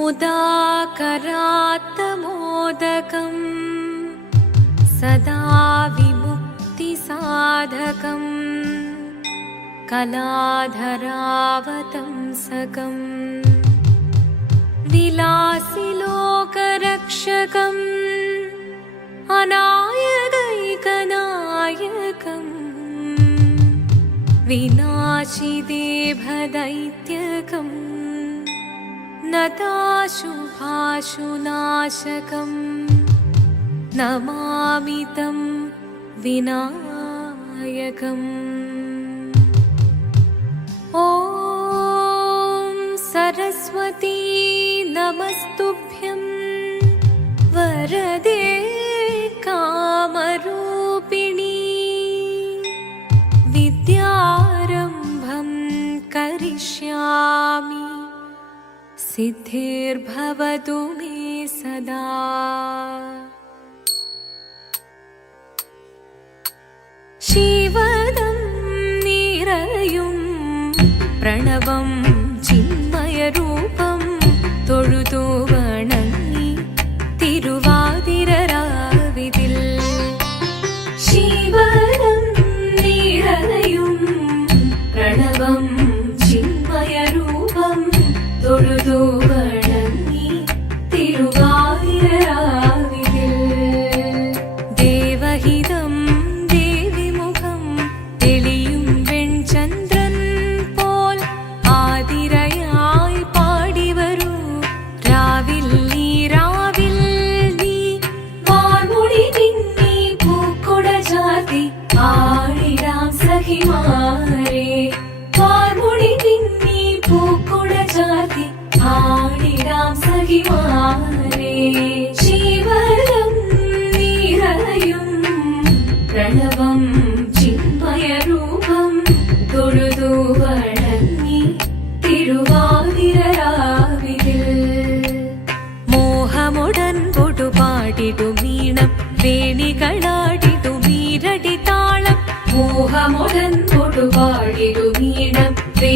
मुदाकरात्तमोदकम् सदा विमुक्तिसाधकम् कलाधरावतंसकम् विलासिलोकरक्षकम् अनायकैकनायकम्। विनाशिदेभदैत्यकम् नताशुभाशुनाशकम् नमामि तं विनायकम्। ॐ सरस्वती नमस्तुभ्यं वरदे सिद्धिर्भवतु मे सदा शिवदं निरयुं प्रणवं चिन्मयरूपं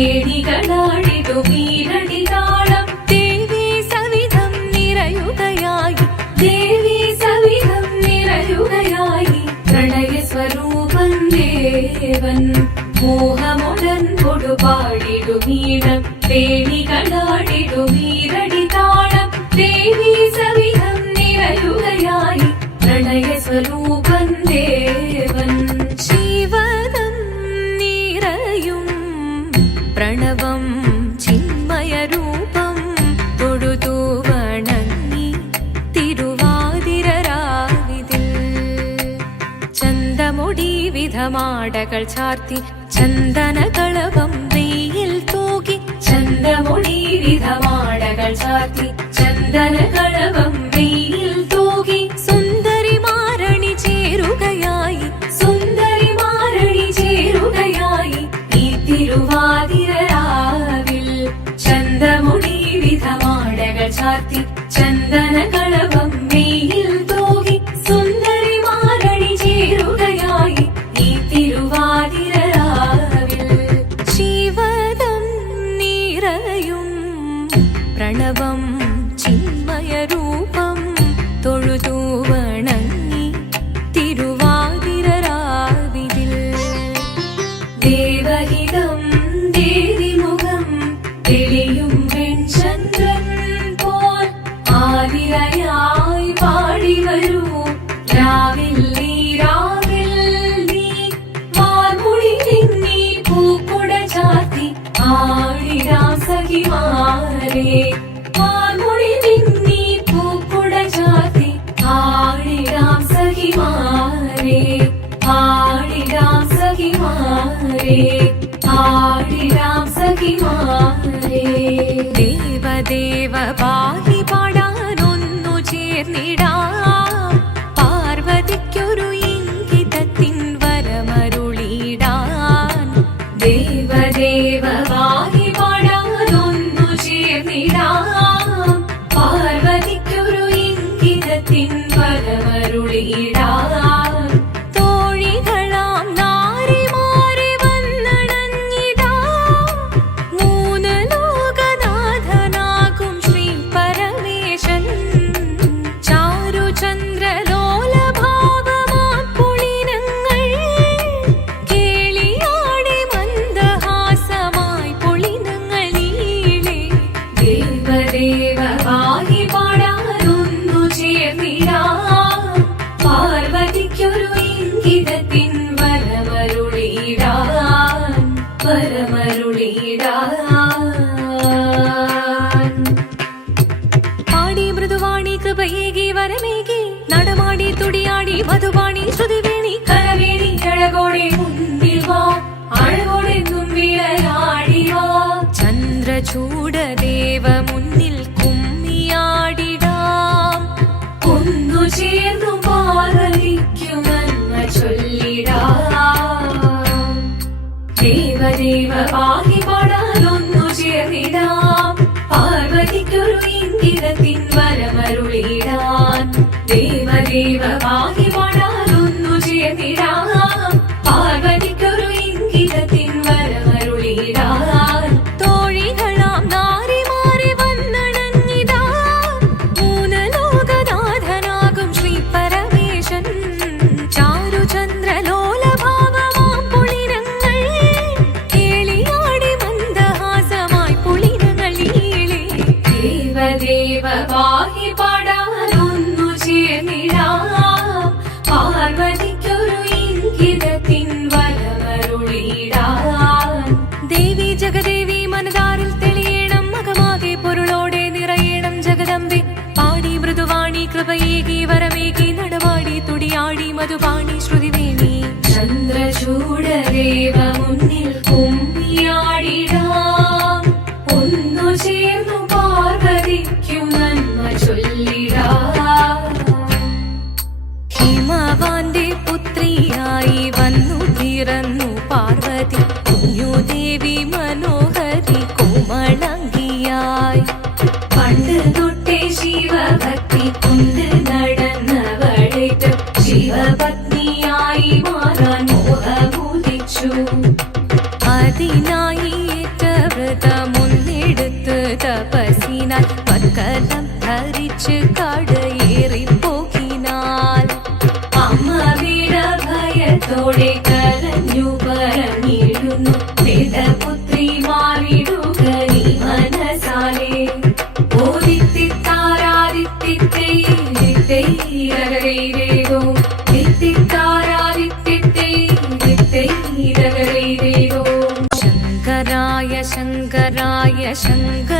ಕೇಡಿಗಳಾಡಿದು ನೀರಡಿ ನಾಳಂ ದೇವಿ ಸವಿಧಂ ನಿರಯುಗಯಾಗಿ ದೇವಿ ಸವಿಧಂ ನಿರಯುಗಯಾಗಿ ಪ್ರಣಯ ಸ್ವರೂಪಂ ದೇವನ್ மோகமுடன் கொடுபாடிடு வீணம் தேடிகளாடிடு வீரடி தாளம். தேவி சவிதம் நிரயுகையாயி பிரணய ஸ்வரூபந்தே ചന്തമുടി വിധമാടകൾ ചാർത്തി ചന്ദനകളവം വെയിൽ തൂകി ചന്ദമൊടി വിധമാടകൾ ചാർത്തി ചന്ദനകളവം വെയിൽ തൂകി പാഹി പാടാനൊന്നു ചേർന്നിടാം. പാർവതിക്കൊരു ഇംഗിതത്തിൻ വരമരുളിടാൻ ദേവദേവ പാടാനൊന്നു ചേർന്നിടാം. പാർവതിക്കൊരു ഇംഗിതത്തിൻ വരമരുളിടാൻ மாத்திரத்தின் வரமருளினான் தேவதேவமாகி മധുപാണി ശ്രുതിവേണി ചന്ദ്രചൂടദേവ മുന്നിൽ കുമ്മിയാടിടാ. அதினாய் கவிதம் முன்னெடுத்து தபசினாய் பக்கதம் தரிச்சு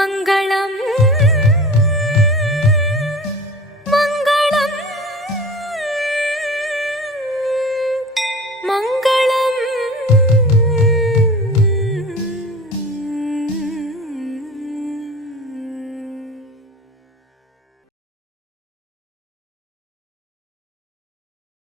மங்களம்.